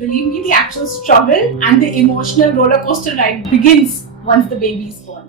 Believe me, the actual struggle and the emotional roller coaster ride begins once the baby is born.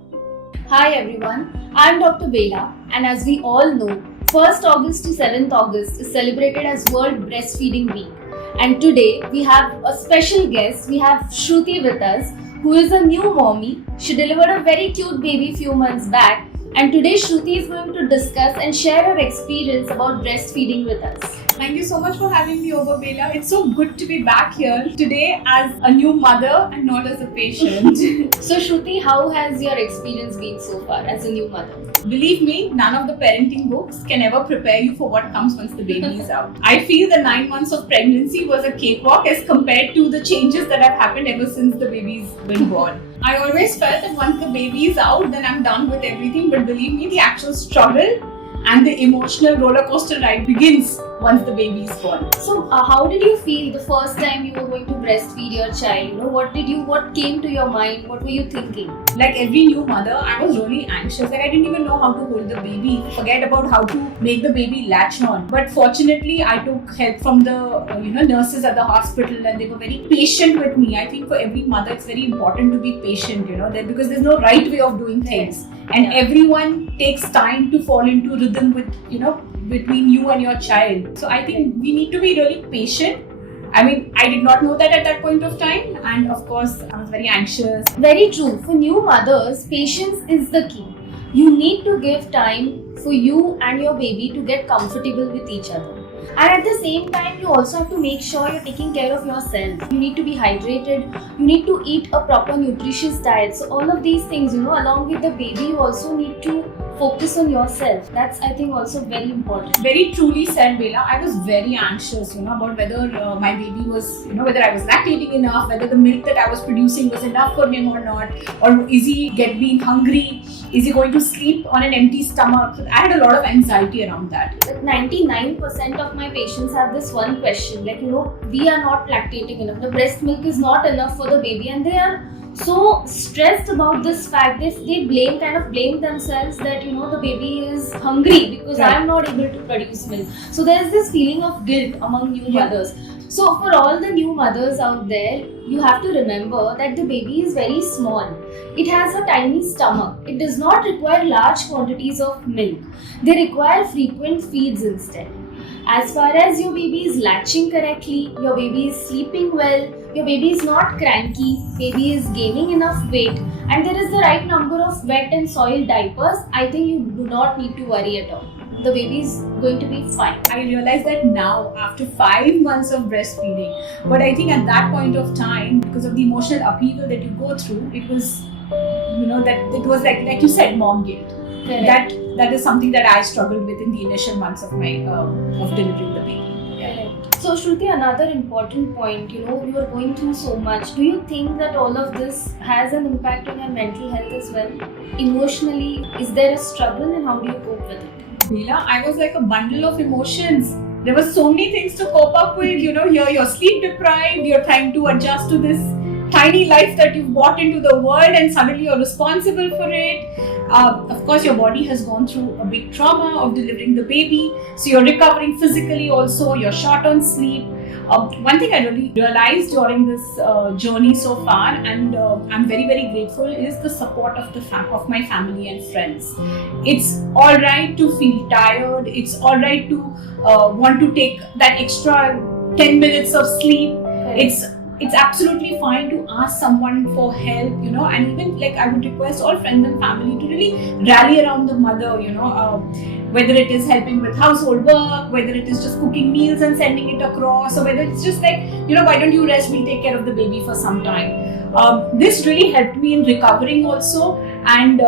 Hi everyone, I'm Dr. Bela, and as we all know, 1st August to 7th August is celebrated as World Breastfeeding Week. And today we have a special guest. We have Shruti with us, who is a new mommy. She delivered a very cute baby few months back, and today Shruti is going to discuss and share her experience about breastfeeding with us. Thank you so much for having me over, Bela. It's so good to be back here today as a new mother and not as a patient. So Shruti, how has your experience been so far as a new mother? Believe me, none of the parenting books can ever prepare you for what comes once the baby is out. I feel the 9 months of pregnancy was a cakewalk as compared to the changes that have happened ever since the baby's been born. I always felt that once the baby is out, then I'm done with everything. But believe me, the actual struggle and the emotional roller coaster ride begins once the baby is born. So how did you feel the first time you were going to breastfeed your child? What came to your mind? What were you thinking? Like every new mother, I was really anxious. Like I didn't even know how to hold the baby. Forget about how to make the baby latch on. But fortunately, I took help from the nurses at the hospital, and they were very patient with me. I think for every mother, it's very important to be patient. Because there's no right way of doing things, and everyone takes time to fall into rhythm with between you and your child. So I think we need to be really patient. I mean, I did not know that at that point of time, and of course, I was very anxious. Very true. For new mothers, patience is the key. You need to give time for you and your baby to get comfortable with each other. And at the same time, you also have to make sure you're taking care of yourself. You need to be hydrated. You need to eat a proper nutritious diet. So all of these things, along with the baby, you also need to focus on yourself. That's, I think, also very important. Very truly said, Bela. I was very anxious, about whether my baby was, whether I was lactating enough, whether the milk that I was producing was enough for him or not, or is he being hungry? Is he going to sleep on an empty stomach? I had a lot of anxiety around that. 99% of my patients have this one question, we are not lactating enough. The breast milk is not enough for the baby, and they are so stressed about this fact. They blame themselves that the baby is hungry because I am not able to produce milk. So there is this feeling of guilt among new mothers. So for all the new mothers out there, you have to remember that the baby is very small. It has a tiny stomach. It does not require large quantities of milk. They require frequent feeds instead. As far as your baby is latching correctly, your baby is sleeping well, your baby is not cranky, baby is gaining enough weight, and there is the right number of wet and soiled diapers, I think you do not need to worry at all. The baby is going to be fine. I realize that now after 5 months of breastfeeding. But I think at that point of time, because of the emotional upheaval that you go through, it was, that it was like you said, mom guilt. Correct. That is something that I struggled with in the initial months of my of delivering the baby. Correct. So Shruti, another important point, you are going through so much. Do you think that all of this has an impact on your mental health as well? Emotionally, is there a struggle, and how do you cope with it? Bela, I was like a bundle of emotions. There were so many things to cope up with. You're sleep deprived. You're trying to adjust to this tiny life that you've brought into the world, and suddenly you're responsible for it. Of course, your body has gone through a big trauma of delivering the baby. So you're recovering physically also. You're short on sleep. One thing I really realized during this journey so far, and I'm very, very grateful, is the support of my family and friends. It's all right to feel tired. It's all right to want to take that extra 10 minutes of sleep. It's absolutely fine to ask someone for help, and even I would request all friends and family to really rally around the mother, whether it is helping with household work, whether it is just cooking meals and sending it across, or whether it's just why don't you rest, we'll take care of the baby for some time. This really helped me in recovering also, and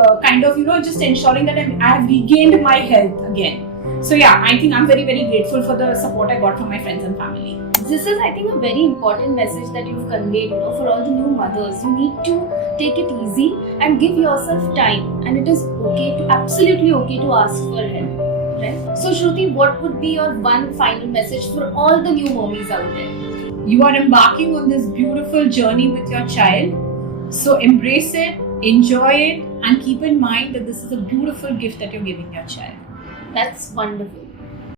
just ensuring that I have regained my health again. So yeah, I think I'm very, very grateful for the support I got from my friends and family. This is, I think, a very important message that you've conveyed, for all the new mothers. You need to take it easy and give yourself time. And it is absolutely okay to ask for help, right? So Shruti, what would be your one final message for all the new mommies out there? You are embarking on this beautiful journey with your child. So embrace it, enjoy it, and keep in mind that this is a beautiful gift that you're giving your child. That's wonderful.